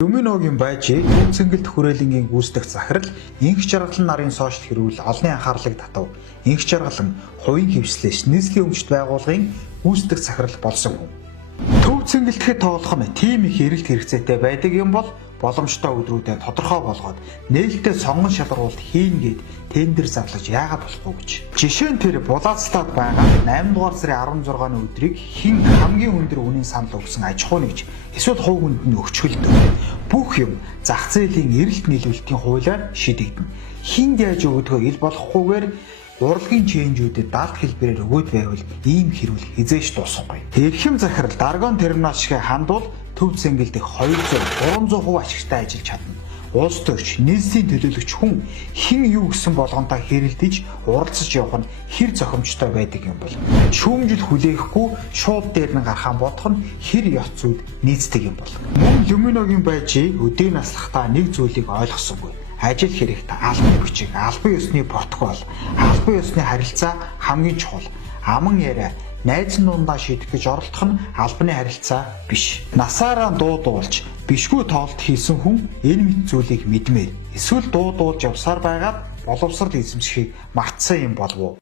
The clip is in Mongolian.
Люминогийн байжийг төв цэнгэл хүрээлэнгийн гүйцэтгэх захирал инх жаргалан нарын сошиал хэрүүл олонний анхаарлыг татав. Инх жаргалан хувийн хөвслээс нийслэлийн өмчт байгууллагын гүйцэтгэх захирал болсон хүн. Төв цэнгэлтэхэд тоглох нь тийм их эрэлт хэрэгцээтэй байдаг юм бол боломжтой өдрүүдэд тодорхой болгоод нээлттэй сонгон шалгаруулалт хийн гээд тендер зарлаж яагаад болохгүй гэж. Жишээ нь тэр булаацлаад байгаа 8 дугаар сарын 16-ны өдрийг хэн хамгийн өндөр үнийн санал өгсөн аж ахуй нэгж эсвэл хувь хүнд нь өгчхөлдөө. Бүх юм зах зээлийн эрэлт нийлүүлэлтийн хуулиар шийдэгдэнэ. Хинд яаж өгдөгөө ил болохгүйгээр урлагийн чэйнжүүдэд далд хэлбэрээр өгөөд байвал ийм хэрүүл хизээш дуусахгүй. Эрхэм захирал Даргон терминал шиг хандвал төв цэнгэл дэх 200-300% ашигтай ажиллаж чадна. Улс төрч, нийслэлийн төлөөлөгч хүн хэн юу гэсэн болгонтой хэрэлдэж уралцаж явах нь хэр зохимжтой байдаг юм бол. Шүүмжил хүлээхгүй шууд дээр нь гарахаа бодох нь хэр ёс зүйд нийцдэг юм бол. Мөн Люминогийн байжийг өдөө наслахтаа нэг зүйлийг ойлгосонгүй. Ажил хэрэгт албан бичиг, албан ёсны протокол, албан ёсны харилцаа хамгийн чухал. Аман яриа найз нундаа шийдэх гэж оролдох нь албаны харилцаа биш. Насаараа дуудуулж, бишгүй тоолт хийсэн хүн энэ мэт зүйлийг мэдмээр эсвэл дуудуулж явсаар байгаад боловсрол эзэмшихийг мартсан юм болов уу?